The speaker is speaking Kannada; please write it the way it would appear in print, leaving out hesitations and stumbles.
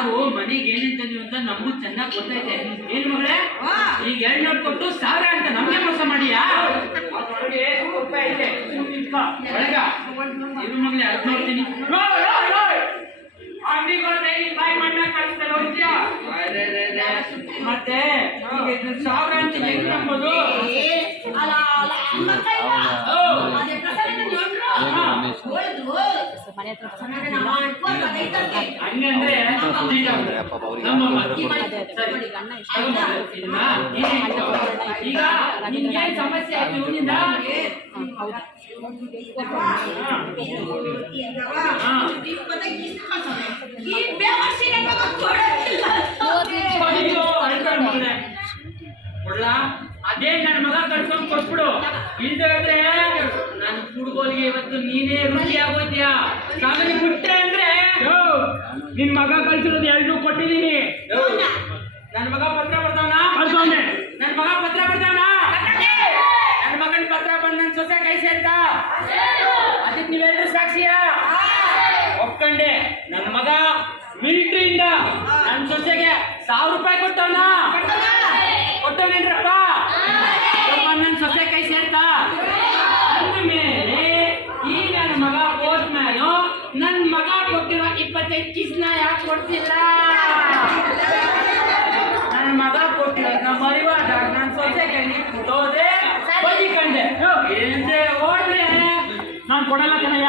ನಾವು ಮನೆಗೆ ಏನಂತಂದ್ವಿ ಅಂತ ನಮಗೂ ಚೆನ್ನಾಗಿ ಗೊತ್ತೈತೆ. ಏನ್ ಮಗಳೇ, ಈಗ 2 ನೋಟ್ ಕೊಟ್ಟು 1000 ಅಂತ ನಮ್ಗೆ ಮೋಸ ಮಾಡಿಯಾ? ಅದ್ರೊಳಗೆ ರೂಪಾಯಿ ಐತೆ, ಒಳಗ ಇರು ಮಗಳೇ, ಅರ್ಧ ನೋಡ್ತೀನಿ. ಬಾಯಿ ಮಣ್ಣ ಕಳಿಸ್ತಾರೆ ಹೋಗ್ತೀಯಾ? ಮತ್ತೆ ಈಗ 1000 ಅಂತ ಹೆಂಗ್ ನಂಬೋದು? ಹಂಗಂದ್ರೆ ಈಗ ನಿಮ್ಗೇನ್ ಸಮಸ್ಯೆ ಆಯ್ತು ಇವನಿಂದ? ಅದೇ ನನ್ನ ಮಗ ಕಳ್ಸ್ಕೊಂಡ್ ಕೊಟ್ಬಿಡು. ಇಲ್ದ್ರೆ ನನ್ನ ಹುಡುಗೋಲಿಗೆ ಇವತ್ತು ನೀನೇ ರುಚಿ ಆಗೋದ್ಯಾ? ಸಾಗಲಿ ಬಿಟ್ಟೆ ಅಂದ್ರೆ ನಿನ್ ಮಗ ಕಳ್ಸಿರೋದು 2 ಕೊಟ್ಟಿದೀನಿ. ನನ್ನ ಮಗ ಪತ್ರ ಬರ್ತಾವನ? ನನ್ನ ಮಗ ಪತ್ರ ಬರ್ತಾವನ? ನನ್ನ ಮಗನ ಪತ್ರ ಬಂದ್ ನನ್ ಸೊಸೆ ಕೈ ಸೇರ್ತಾ? ಅದಕ್ಕೆ ನೀವೆಲ್ಲರೂ ಸಾಕ್ಷಿಯಾ? ಒಪ್ಕೊಂಡೆ. ನನ್ನ ಮಗ ಮಿಲಿಟರಿಯಿಂದ ನನ್ನ ಸೊಸೆಗೆ 1000 ರೂಪಾಯಿ ಕೊಟ್ಟವನ? ಕೊಟ್ಟವನೇನ್ರಪ್ಪ? ನನ್ನ ಸೊಸೆ ಕೈ ಸೇರ್ತಾ? ಅಂದಮೇಲೆ ಈ ನನ್ನ ಮಗ ಹೋದ ಮ್ಯಾನು ನನ್ನ ಮಗ ಕೊಟ್ಟಿರೋ 25 ಕಿಸ್ನ ಯಾಕೆ ಕೊಡ್ತಿಲ್ಲ? ನನ್ನ ಮಗ ಕೊಟ್ಟಿರೋದ್ನ ಮರಿವಾದ ನನ್ನ ಸೊಸೆ ಕೈಲಿ ಕೊಟ್ಟೋದೆ ಬದಿಕಂಡೆ. ಇಲ್ಲದೆ ಹೋದ್ರೆ ನಾನು ಕೊಡಲ್ಲ ಕಣಯ್ಯ.